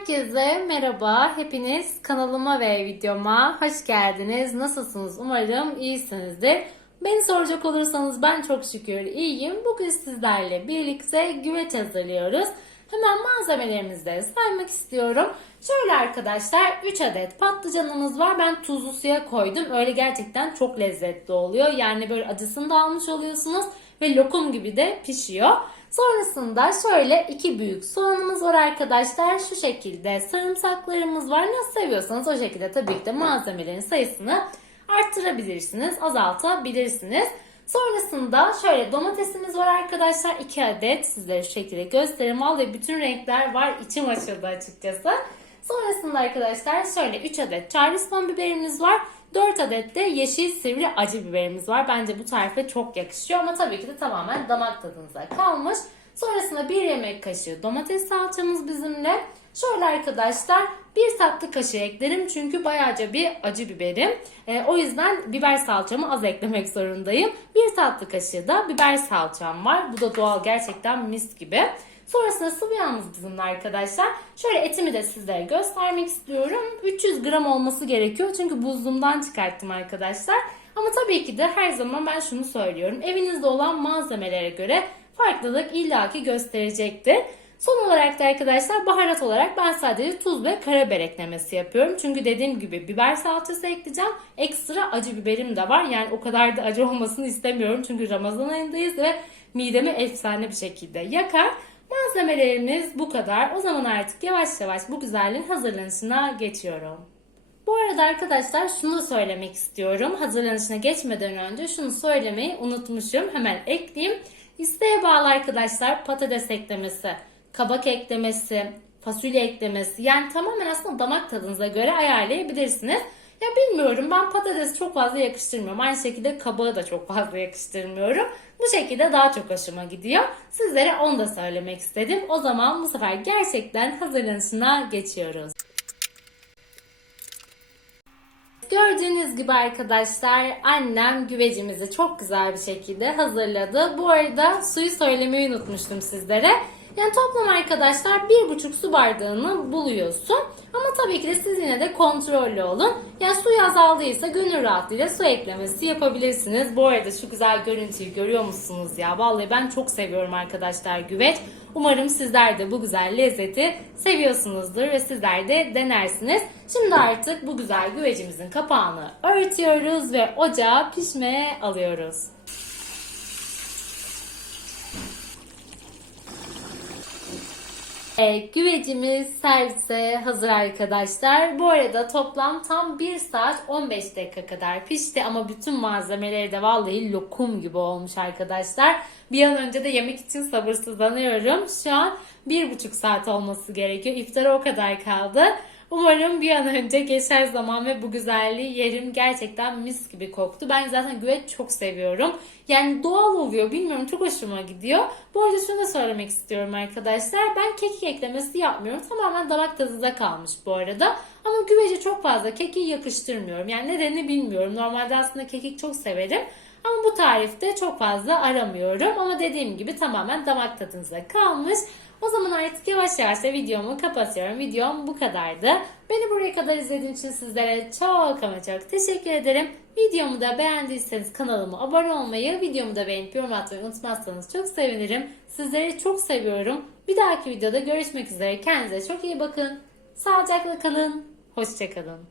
Herkese merhaba. Hepiniz kanalıma ve videoma hoş geldiniz. Nasılsınız? Umarım iyisinizdir. Beni soracak olursanız ben çok şükür iyiyim. Bugün sizlerle birlikte güveç hazırlıyoruz. Hemen malzemelerimizi saymak istiyorum. Şöyle arkadaşlar 3 adet patlıcanımız var. Ben tuzlu suya koydum. Öyle gerçekten çok lezzetli oluyor. Yani böyle acısını da almış oluyorsunuz ve lokum gibi de pişiyor. Sonrasında şöyle iki büyük soğanımız var arkadaşlar. Şu şekilde sarımsaklarımız var. Nasıl seviyorsanız o şekilde tabii ki de malzemelerin sayısını arttırabilirsiniz, azaltabilirsiniz. Sonrasında şöyle domatesimiz var arkadaşlar. 2 adet sizlere şu şekilde göstereyim. Vallahi bütün renkler var. İçim açıldı açıkçası. Sonrasında arkadaşlar şöyle 3 adet charleston biberimiz var. 4 adet de yeşil sivri acı biberimiz var. Bence bu tarife çok yakışıyor ama tabii ki de tamamen damak tadınıza kalmış. Sonrasında 1 yemek kaşığı domates salçamız bizimle. Şöyle arkadaşlar bir tatlı kaşığı eklerim çünkü bayağıca bir acı biberim. E, o yüzden biber salçamı az eklemek zorundayım. Bir tatlı kaşığı da biber salçam var. Bu da doğal gerçekten mis gibi. Sonrasında sıvı yağımız bizimle arkadaşlar. Şöyle etimi de sizlere göstermek istiyorum. 300 gram olması gerekiyor çünkü buzluğumdan çıkarttım arkadaşlar. Ama tabii ki de her zaman ben şunu söylüyorum. Evinizde olan malzemelere göre farklılık illaki gösterecektir. Son olarak da arkadaşlar baharat olarak ben sadece tuz ve karabiber eklemesi yapıyorum. Çünkü dediğim gibi biber salçası ekleyeceğim. Ekstra acı biberim de var. Yani o kadar da acı olmasını istemiyorum. Çünkü Ramazan ayındayız ve midemi efsane bir şekilde yakar. Malzemelerimiz bu kadar. O zaman artık yavaş yavaş bu güzelliğin hazırlanışına geçiyorum. Bu arada arkadaşlar şunu söylemek istiyorum. Hazırlanışına geçmeden önce şunu söylemeyi unutmuşum. Hemen ekleyeyim. İsteğe bağlı arkadaşlar patates eklemesi, kabak eklemesi, fasulye eklemesi yani tamamen aslında damak tadınıza göre ayarlayabilirsiniz. Ya bilmiyorum ben patates çok fazla yakıştırmıyorum. Aynı şekilde kabağı da çok fazla yakıştırmıyorum. Bu şekilde daha çok hoşuma gidiyor. Sizlere onu da söylemek istedim. O zaman bu sefer gerçekten hazırlanışına geçiyoruz. Gördüğünüz gibi arkadaşlar annem güvecimizi çok güzel bir şekilde hazırladı. Bu arada suyu söylemeyi unutmuştum sizlere. Yani toplam arkadaşlar bir buçuk su bardağını buluyorsun. Ama tabii ki de siz yine de kontrollü olun. Yani suyu azaldıysa gönül rahatlığıyla su eklemesi yapabilirsiniz. Bu arada şu güzel görüntüyü görüyor musunuz ya? Vallahi ben çok seviyorum arkadaşlar güveç. Umarım sizler de bu güzel lezzeti seviyorsunuzdur ve sizler de denersiniz. Şimdi artık bu güzel güvecimizin kapağını örtüyoruz ve ocağa pişmeye alıyoruz. Evet, güvecimiz servise hazır arkadaşlar. Bu arada toplam tam 1 saat 15 dakika kadar pişti ama bütün malzemeleri de vallahi lokum gibi olmuş arkadaşlar. Bir an önce de yemek için sabırsızlanıyorum. Şu an 1,5 saat olması gerekiyor. İftara o kadar kaldı. Umarım bir an önce geçer zaman ve bu güzelliği yerim gerçekten mis gibi koktu. Ben zaten güveç çok seviyorum. Yani doğal oluyor bilmiyorum çok hoşuma gidiyor. Bu arada şunu da söylemek istiyorum arkadaşlar. Ben kekik eklemesi yapmıyorum. Tamamen damak tadınıza kalmış bu arada. Ama güvece çok fazla kekik yakıştırmıyorum. Yani nedenini bilmiyorum. Normalde aslında kekik çok severim. Ama bu tarifte çok fazla aramıyorum. Ama dediğim gibi tamamen damak tadınıza kalmış. O zaman artık yavaş yavaş da videomu kapatıyorum. Videom bu kadardı. Beni buraya kadar izlediğiniz için sizlere çok ama çok teşekkür ederim. Videomu da beğendiyseniz kanalıma abone olmayı, videomu da beğenip yorum atmayı unutmazsanız çok sevinirim. Sizleri çok seviyorum. Bir dahaki videoda görüşmek üzere. Kendinize çok iyi bakın. Sağlıcakla kalın. Hoşçakalın.